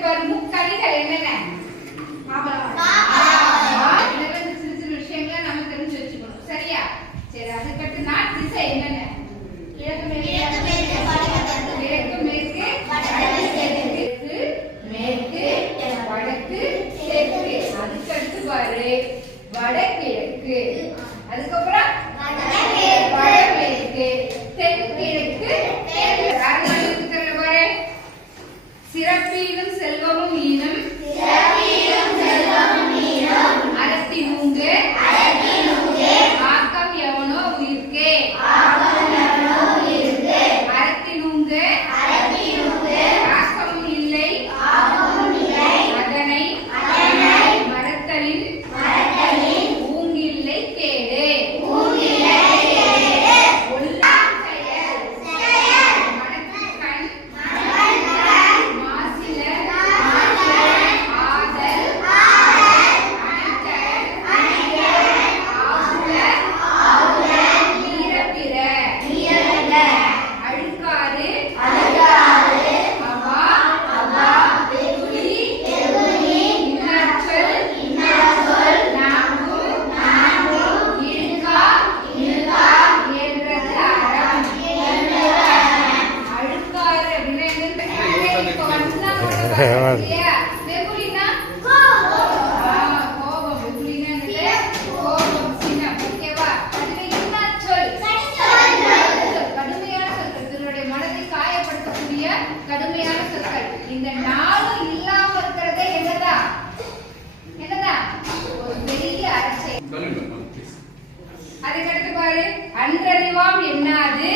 பாரு முக்கணிகள் என்னென்ன சிறு சிறு விஷயங்களை நம்ம தெரிஞ்சு வச்சுக்கணும் சரியா சரி அதுக்கடுத்து நான் திசை என்னென்ன கிழக்கு மேற்கு மேற்கு வடக்கு தெற்கு அதுக்கடுத்து பாரு வடகிழக்கு அதுக்கப்புறம் இந்த நாளும் இல்லாம இருக்கிறதே என்னதா? என்னதா? ஒரு பெரிய அரசை. அதுக்கடுத்து பாரு. அன்றறிவாம் என்னாது?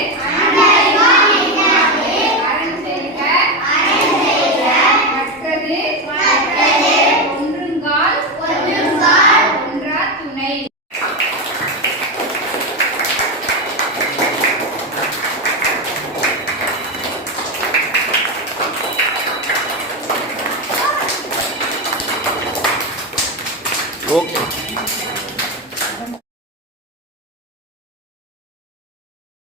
ಓಕೆ